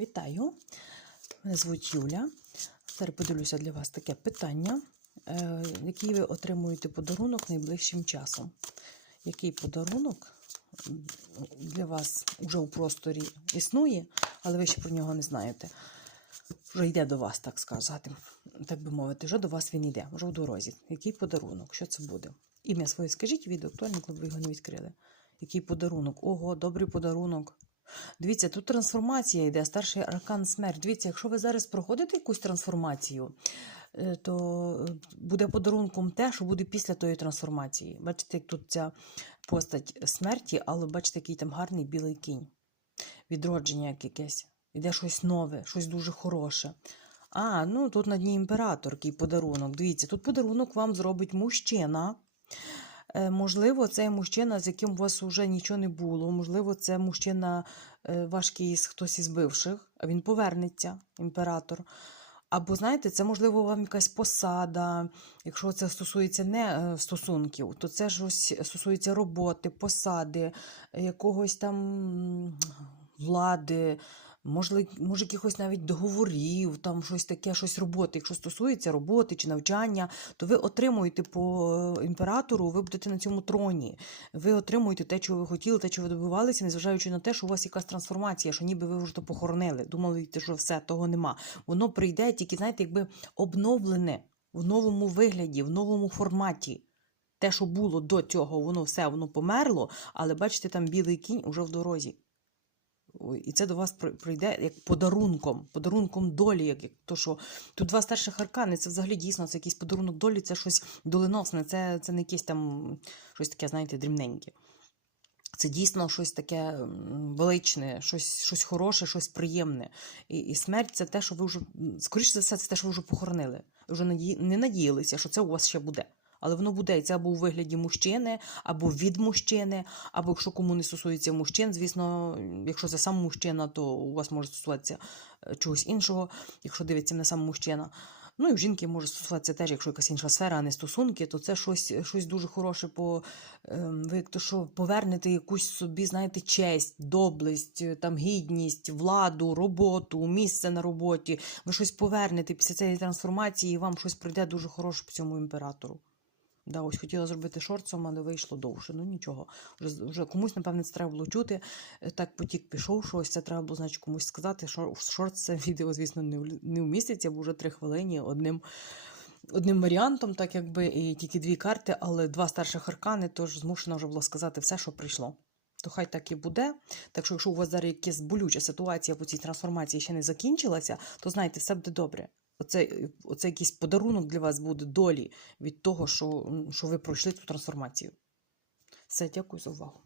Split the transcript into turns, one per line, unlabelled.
Вітаю! Мене звуть Юля. Зараз подивлюся для вас таке питання, е, який ви отримуєте подарунок найближчим часом. Який подарунок для вас вже у просторі існує, але ви ще про нього не знаєте. Вже йде до вас, так сказати, так би мовити, вже до вас він йде, вже в дорозі. Який подарунок? Що це буде? Ім'я своє скажіть відео, актуально, коли ви його не відкрили. Який подарунок? Ого, добрий подарунок. Дивіться, тут трансформація йде, старший аркан смерть. Дивіться, якщо ви зараз проходите якусь трансформацію, е, то е, буде подарунком те, що буде після тої трансформації. Бачите, як тут ця постать смерті, але бачите, який там гарний білий кінь. Відродження як якесь. Іде щось нове, щось дуже хороше. А, ну тут на дні імператор, який подарунок. Дивіться, тут подарунок вам зробить мужчина. Е, Можливо, це мужчина, з яким у вас вже нічого не було. Можливо, це мужчина е, ваш хтось із бивших, а він повернеться, імператор. Або, знаєте, це, можливо, вам якась посада. Якщо це стосується не е, стосунків, то це щось стосується роботи, посади, якогось там влади, може, може якихось навіть договорів, там щось таке, щось роботи. Якщо стосується роботи чи навчання, то ви отримуєте по е, імператору, ви будете на цьому троні. Ви отримуєте те, чого ви хотіли, те, чого ви добивалися, незважаючи на те, що у вас якась трансформація, що ніби ви вже то похоронили. Думали, що все, того нема. Воно прийде тільки, знаєте, якби обновлене в новому вигляді, в новому форматі. Те, що було до цього, воно все воно померло, але бачите, там білий кінь уже в дорозі. І це до вас при- прийде як подарунком, подарунком долі, як, як то, що тут два старших аркани, це взагалі дійсно це якийсь подарунок долі, це щось доленосне, це, це не якесь там щось таке, знаєте, дрібненьке. Це дійсно щось таке величне, щось, щось хороше, щось приємне. І, і смерть це те, що ви вже, скоріше за все, це те, що ви вже похоронили. Ви вже наді... не надіялися, що це у вас ще буде. Але воно буде, це або у вигляді мужчини, або від мужчини, або якщо кому не стосується мужчин, звісно, якщо це сам мужчина, то у вас може стосуватися е, чогось іншого, якщо дивиться на сам мужчина. Ну і в жінки може стосуватися теж, якщо якась інша сфера, а не стосунки, то це щось, щось дуже хороше по ем, ви як то що повернете якусь собі, знаєте, честь, доблесть, е, там гідність, владу, роботу, місце на роботі. Ви щось повернете після цієї трансформації, і вам щось прийде дуже хороше по цьому імператору. Да, ось хотіла зробити шортсом, але вийшло довше. Ну нічого. Вже, вже комусь, напевне, це треба було чути. Е, Так потік пішов, що ось це треба було, значить, комусь сказати. Що шорт це відео, звісно, не, не вміститься, бо вже три хвилини одним. Одним варіантом, так якби, і тільки дві карти, але два старших аркани, тож змушена вже була сказати все, що прийшло. То хай так і буде. Так що, якщо у вас зараз якась болюча ситуація по цій трансформації ще не закінчилася, то знайте, все буде добре. Оце, оце якийсь подарунок для вас буде долі від того, що, що ви пройшли цю трансформацію. Все, дякую за увагу.